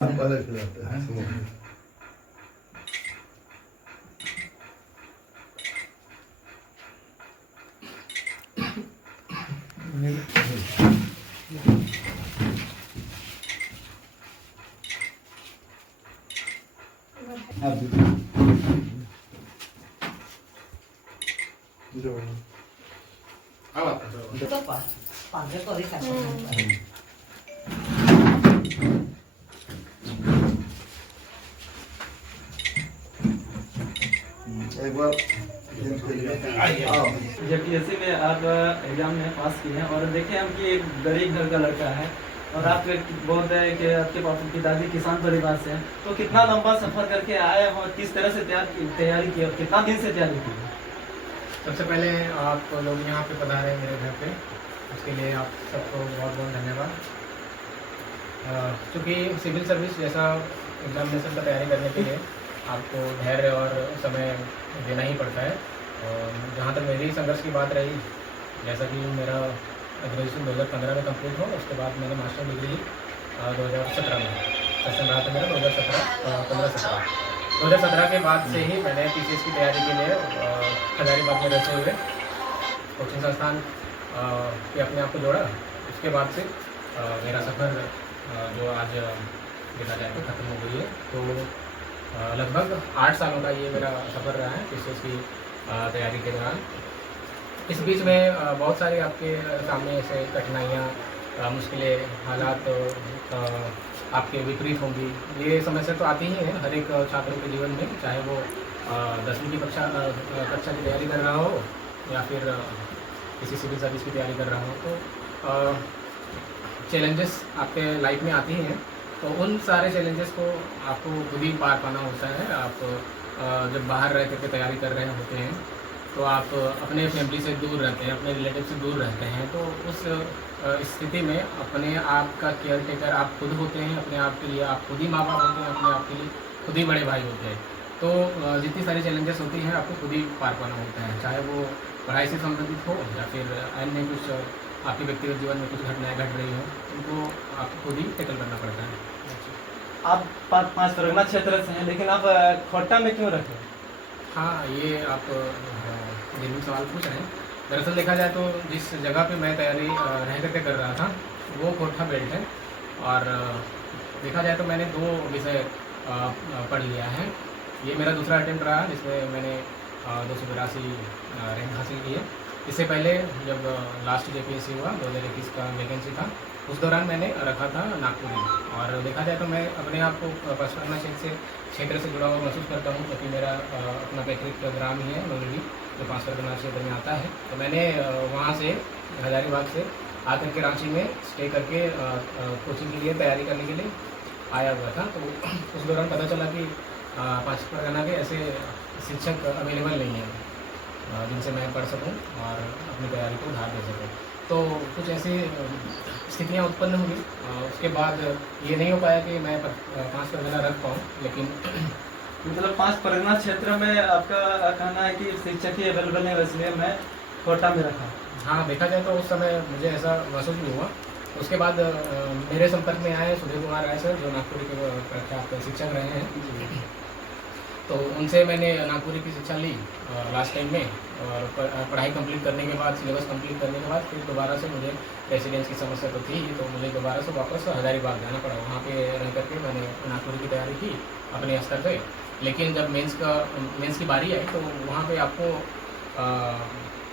अलग रहता है। एक बार जेपीएससी में आप एग्जाम में पास किए हैं और देखे हम कि एक गरीब घर का लड़का है और आप बोलते हैं कि आपके पिताजी किसान परिवार से हैं, तो कितना लंबा सफर करके आए और किस तरह से तैयारी की और कितना दिन से तैयारी की? सबसे पहले आप लोग यहाँ पे पधारे मेरे घर पे, उसके लिए आप सबको बहुत बहुत धन्यवाद। चूँकि सिविल सर्विस जैसा एग्जामिनेशन का तैयारी करने के लिए आपको धैर्य और समय देना ही पड़ता है। और जहाँ तक मेरी संघर्ष की बात रही, जैसा कि मेरा ग्रेजुएशन 2015 में कंप्लीट हो, उसके बाद मैंने मास्टर डिग्री 2017 में सेशन रहा था मेरा 2017 के बाद से ही मैंने पीसीएस की तैयारी के लिए हजारीबाग में रहते हुए कोचिंग संस्थान पे अपने आप को जोड़ा। उसके बाद से मेरा सफ़र जो आज देखा जाए तो ख़त्म हो गई है। तो लगभग 8 सालों का ये मेरा सफ़र रहा है पीसीएस की तैयारी के दौरान। इस बीच में बहुत सारी आपके सामने ऐसे कठिनाइयाँ, मुश्किलें, हालात आपके विपरीत होंगी। ये समस्या तो आती ही है हर एक छात्र के जीवन में, चाहे वो 10वीं की कक्षा की तैयारी कर रहा हो या फिर किसी सिविल सर्विस की तैयारी कर रहा हो। तो चैलेंजेस आपके लाइफ में आती हैं, तो उन सारे चैलेंजेस को आपको खुद ही पार पाना होता है। आप जब बाहर रह करके तैयारी कर रहे होते हैं तो आप अपने फैमिली से दूर रहते हैं, अपने रिलेटिव से दूर रहते हैं। तो उस स्थिति में अपने आप का केयर टेकर आप खुद होते हैं, अपने आप के लिए आप खुद ही माँ बाप होते हैं, अपने आप के लिए खुद ही बड़े भाई होते हैं। तो जितनी सारी चैलेंजेस होती हैं आपको खुद ही पार पाना होता है, चाहे वो पढ़ाई से संबंधित हो या फिर अन्य कुछ आपके व्यक्तिगत जीवन में कुछ घटनाएँ घट रही हों, उनको आपको खुद ही टैकल करना पड़ता है। आप 5 परगना क्षेत्र से हैं, लेकिन आप खोटा में क्यों रखे? हाँ, ये आप जरूर सवाल पूछ रहे हैं। दरअसल देखा जाए तो जिस जगह पे मैं तैयारी रह करके कर रहा था वो खोटा बेल्ट है। और देखा जाए तो मैंने 2 विषय पढ़ लिया है। ये मेरा दूसरा अटेम्प्ट रहा जिसमें मैंने 282 रैंक हासिल की है। इससे पहले जब लास्ट जेपीएससी हुआ 2021 का वैकेंसी था, उस दौरान मैंने रखा था नागपुरी। और देखा जाए तो मैं अपने आप को पचपना क्षेत्र से जुड़ा हुआ महसूस करता हूँ, क्योंकि मेरा अपना पैतृक ग्राम ही है नोरली, जो 5 परगना क्षेत्र में आता है। तो मैंने वहाँ से हजारीबाग से आकर के रांची में स्टे करके कोचिंग के लिए तैयारी करने के लिए आया हुआ था। तो उस दौरान पता चला कि 5 परगना के ऐसे शिक्षक अवेलेबल नहीं हैं जिनसे मैं पढ़ सकूं और अपनी तैयारी को धार दे सकूं। तो कुछ ऐसी स्थितियां उत्पन्न हुई। उसके बाद ये नहीं हो पाया कि मैं 5 परगना रख पाऊँ, लेकिन मतलब 5 परगना क्षेत्र में आपका कहना है कि शिक्षक ही अवेलेबल है, इसलिए मैं कोटा में रखा। हाँ, देखा जाए तो उस समय मुझे ऐसा महसूस भी हुआ। उसके बाद मेरे संपर्क में आए सुधीर कुमार राय सर, जो नागपुर के प्रख्यात शिक्षक रहे हैं। तो उनसे मैंने नागपुरी की शिक्षा ली लास्ट टाइम में, और पढ़ाई कंप्लीट करने के बाद, सिलेबस कंप्लीट करने के बाद फिर दोबारा से मुझे रेसिडेंस की समस्या तो थी ही, तो मुझे दोबारा से वापस हजारीबाग जाना पड़ा। वहाँ पे रह करके मैंने नागपुरी की तैयारी की अपने स्तर पे। लेकिन जब मेंस की बारी आई तो वहाँ पे आपको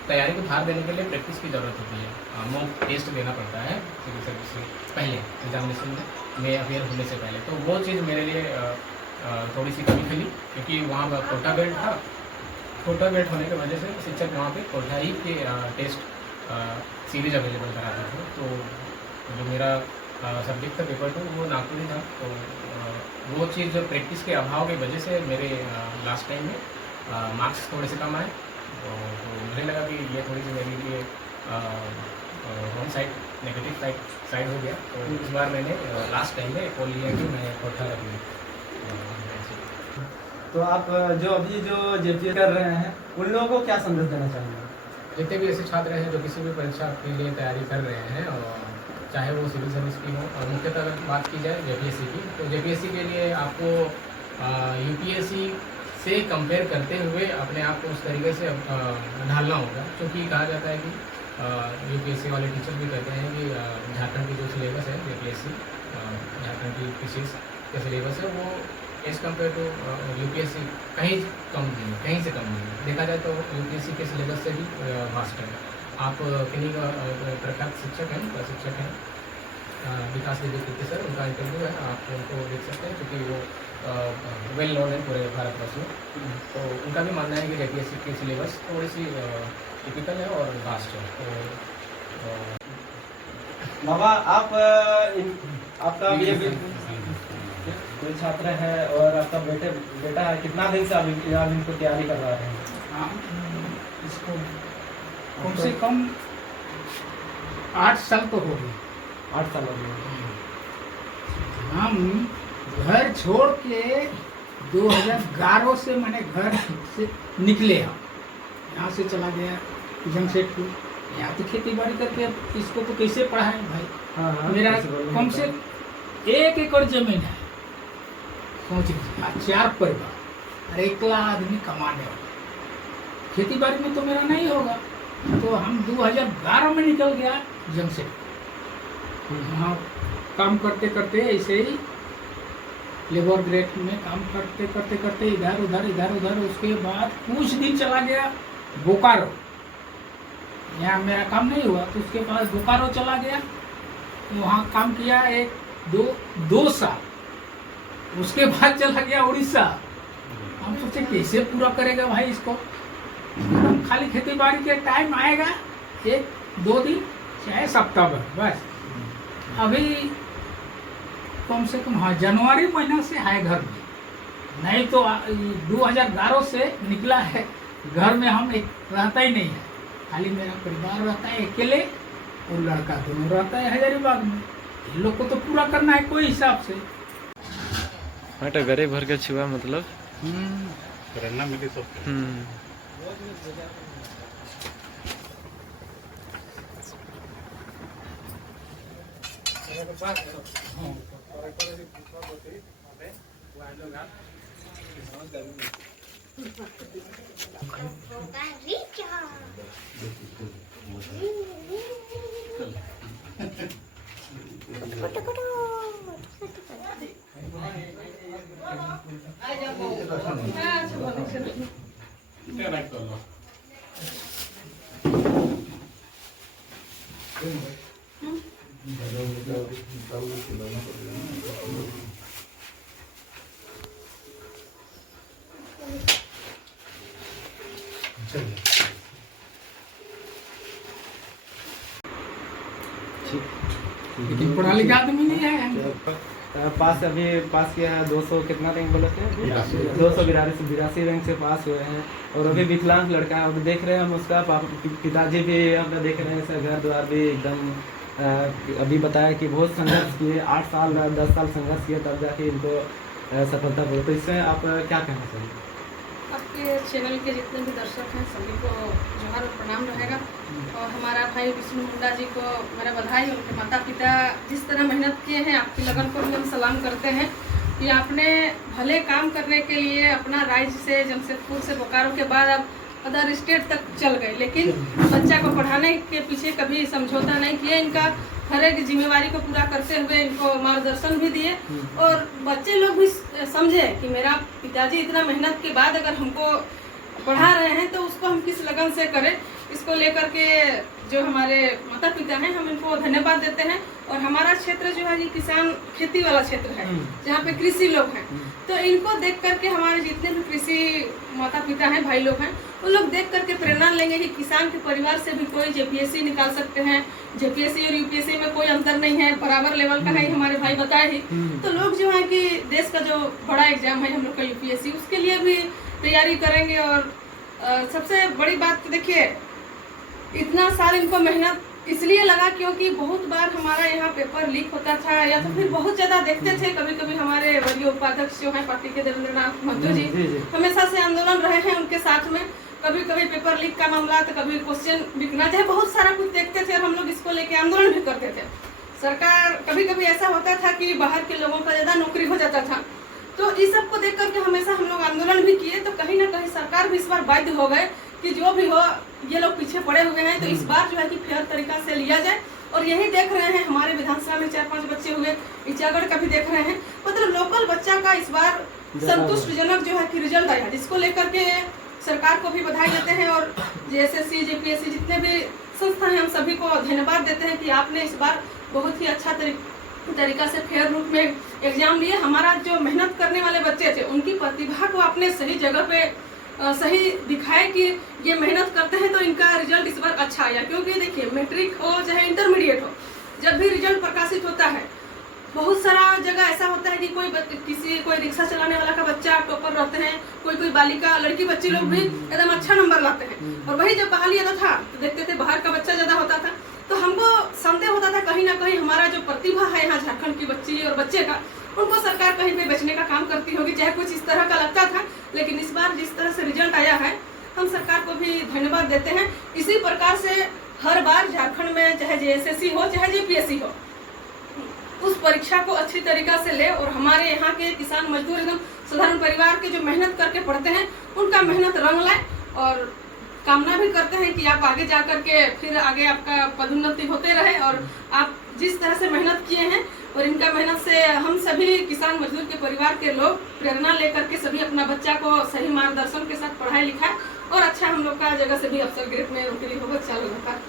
तैयारी को धार देने के लिए प्रैक्टिस की ज़रूरत होती है। मॉक टेस्ट देना पड़ता है सिविल सर्विस से पहले, एग्जामिनेशन में अपेयर होने से पहले। तो वो चीज़ मेरे लिए थोड़ी सी कमी खली, क्योंकि वहाँ पर कोटा बेल्ट था। कोटा बेल्ट होने की वजह से शिक्षक वहाँ पे कोटा ही के टेस्ट सीरीज अवेलेबल कराते थे। तो जो मेरा सब्जेक्ट था पेपर 2 वो नागपुरी था। तो वो चीज़ प्रैक्टिस के अभाव की वजह से मेरे लास्ट टाइम में मार्क्स थोड़े से कम आए। तो मुझे लगा कि ये थोड़ी सी मेरे लिए वन साइड नेगेटिव साइड हो गया। तो इस बार मैंने लास्ट टाइम में कॉल लिया कि मैं कोटा रख लूँ। तो आप जो अभी जो जेपीएस कर रहे हैं उन लोगों को क्या संदेश देना चाहेंगे? जितने भी ऐसे छात्र हैं जो किसी भी परीक्षा के लिए तैयारी कर रहे हैं, और चाहे वो सिविल सर्विस की हो। और मुख्यतः अगर बात की जाए जेपीएससी की, तो जेपीएससी के लिए आपको यूपीएससी से कंपेयर करते हुए अपने आप को उस तरीके से ढालना होगा, क्योंकि कहा जाता है कि यूपीएससी वाले टीचर भी कहते हैं कि झारखंड की जो सिलेबस है जेपीएससी झारखंड की पीसीएस के सिलेबस है वो एज़ कम्पेयर टू यूपीएससी कहीं कम नहीं है, कहीं से कम नहीं है। देखा जाए तो यूपीएससी के सिलेबस से भी वास्ट है। आप किन्हीं का प्रख्यात शिक्षक हैं, प्रशिक्षक हैं विकास देवी कीर्ति सर, उनका इंटरव्यू है, आप उनको देख सकते हैं क्योंकि वो वेल नोन है पूरे भारतवर्ष में। तो उनका भी मानना है कि जेपीएससी की सिलेबस थोड़ी सी टिपिकल है और वास्ट है। तो बाबा आप आपका ये कोई छात्र है और आपका बेटा है, कितना दिन से आप इनको तैयारी कर रहे हैं? हाँ, इसको कम से कम 8 साल तो हो गए। 8 साल हो गए। हम घर छोड़ के 2011 से मैंने घर से निकले हम, यहाँ से चला गया जमशेदपुर। यहाँ तो खेती बाड़ी करके अब इसको तो कैसे पढ़ाएं भाई। हाँ, मेरा कम से 1 एकड़ जमीन है, सोच लीजिए 4 परिवार और 1 आदमी कमाने वाला, खेती बाड़ी में तो मेरा नहीं होगा। तो हम 2011 में निकल गया जमशेदपुर, वहाँ काम करते करते ऐसे ही लेबर ग्रेड में काम करते करते करते इधर उधर उसके बाद कुछ दिन चला गया बोकारो। यहाँ मेरा काम नहीं हुआ तो उसके बाद बोकारो चला गया, वहाँ काम किया 1-2 साल। उसके बाद चला गया उड़ीसा। हम सोचे कैसे पूरा करेगा भाई इसको, खाली खेती बाड़ी के टाइम आएगा 1-2 दिन चाहे सप्ताह भर बस। अभी कम से कम हाँ जनवरी महीना से है घर में, नहीं तो 2011 से निकला है घर में। हम एक रहता ही नहीं है, खाली मेरा परिवार रहता है अकेले और लड़का दोनों रहता है हजारीबाग में। इन लोग को तो पूरा करना है कोई हिसाब से। हाँ तो गरीब भर के छुआ मतलब करना मिले सब। लेकिन पढ़ा लिखा आदमी नहीं है। पास किया है 200 कितना रैंक बोले थे 282 रैंक से पास हुए हैं। और अभी विकलांग लड़का है, अभी देख रहे हैं हम उसका पिताजी भी अपना देख रहे हैं, इसका घर द्वार भी एकदम अभी बताया कि बहुत संघर्ष किए, 8 साल 10 साल संघर्ष किए तब जाके इनको सफलता मिली। तो इसमें आप क्या कहना चाहिए? आपके चैनल के जितने भी दर्शक हैं सभी को जोहार और प्रणाम रहेगा। और हमारा भाई विष्णु मुंडा जी को मेरा बधाई। उनके माता पिता जिस तरह मेहनत किए हैं, आपकी लगन को भी हम सलाम करते हैं कि आपने भले काम करने के लिए अपना राज्य से जमशेदपुर से बोकारो के बाद अब अदर स्टेट तक चल गए, लेकिन बच्चा को पढ़ाने के पीछे कभी समझौता नहीं किया। इनका हर एक जिम्मेवारी को पूरा करते हुए इनको मार्गदर्शन भी दिए और बच्चे लोग भी समझे कि मेरा पिताजी इतना मेहनत के बाद अगर हमको पढ़ा रहे हैं तो उसको हम किस लगन से करें। इसको लेकर के जो हमारे माता पिता हैं हम इनको धन्यवाद देते हैं। और हमारा क्षेत्र जो है ये किसान खेती वाला क्षेत्र है, जहाँ पे कृषि लोग हैं, तो इनको देख करके हमारे जितने भी कृषि माता पिता हैं भाई लोग हैं वो लोग देख करके प्रेरणा लेंगे कि किसान के परिवार से भी कोई जेपीएससी निकाल सकते हैं। जेपीएससी और यूपीएससी में कोई अंतर नहीं है, बराबर लेवल का है, हमारे भाई बताए ही। तो लोग जो है कि देश का जो बड़ा एग्जाम है हम लोग का यूपीएससी, उसके लिए भी तैयारी करेंगे। और सबसे बड़ी बात तो देखिए इतना साल इनको मेहनत इसलिए लगा क्योंकि बहुत बार हमारा यहाँ पेपर लीक होता था, या तो फिर बहुत ज्यादा देखते थे। कभी कभी हमारे वरीय उपाध्यक्ष जो है पार्टी के देवेंद्र नाथ महतो जी हमेशा से आंदोलन रहे हैं उनके साथ में। कभी कभी पेपर लीक का मामला तो कभी क्वेश्चन बिकना चाहे बहुत सारा कुछ देखते थे और हम लोग इसको लेके आंदोलन भी करते थे। सरकार कभी कभी ऐसा होता था कि बाहर के लोगों का ज़्यादा नौकरी हो जाता था, तो इस सब को देख करके हमेशा हम लोग आंदोलन भी किए। तो कहीं ना कहीं सरकार भी इस बार बाध्य हो गए कि जो भी हो ये लोग पीछे पड़े हुए हैं, तो इस बार जो है कि फेयर तरीका से लिया जाए। और यही देख रहे हैं हमारे विधानसभा में 4-5 बच्चे हुए, ईचागढ़ का भी देख रहे हैं, मतलब लोकल बच्चा का इस बार संतुष्टजनक जो है कि रिजल्ट आया, जिसको लेकर के सरकार को भी बधाई देते हैं और JSSC JPSC जितने भी संस्था हैं हम सभी को धन्यवाद देते हैं कि आपने इस बार बहुत ही अच्छा तरीका से फेयर रूप में एग्जाम लिए। हमारा जो मेहनत करने वाले बच्चे थे उनकी प्रतिभा को आपने सही जगह पे सही दिखाए कि ये मेहनत करते हैं, तो इनका रिजल्ट इस बार अच्छा आया। क्योंकि देखिए मैट्रिक हो चाहे इंटरमीडिएट हो, जब भी रिजल्ट प्रकाशित होता है बहुत सारा जगह ऐसा होता है कि कोई रिक्शा चलाने वाला का बच्चा टॉपर रहते हैं, कोई बालिका लड़की बच्ची लोग भी एकदम अच्छा नंबर लाते हैं। और वही जब बहाली आता था तो देखते थे बाहर का बच्चा ज्यादा होता था, तो हमको संदेह होता था कहीं ना कहीं हमारा जो प्रतिभा है यहाँ झारखंड की बच्ची और बच्चे का, उनको सरकार कहीं पे बेचने का काम करती होगी, चाहे कुछ इस तरह का लगता था। लेकिन इस बार जिस तरह से रिजल्ट आया है हम सरकार को भी धन्यवाद देते हैं। इसी प्रकार से हर बार झारखंड में चाहे JSSC हो चाहे JPSC हो, उस परीक्षा को अच्छी तरीका से ले और हमारे यहाँ के किसान मजदूर एकदम साधारण परिवार के जो मेहनत करके पढ़ते हैं उनका मेहनत रंग लाए। और कामना भी करते हैं कि आप आगे जा कर के फिर आगे आपका पदोन्नति होते रहे और आप जिस तरह से मेहनत किए हैं और इनका मेहनत से हम सभी किसान मजदूर के परिवार के लोग प्रेरणा लेकर के सभी अपना बच्चा को सही मार्गदर्शन के साथ पढ़ाई लिखाए और अच्छा हम लोग का जगह से भी अफसर ग्रेड में नौकरी होगा, चालू होगा।